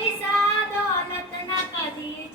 પૈસા દોલત ના કદી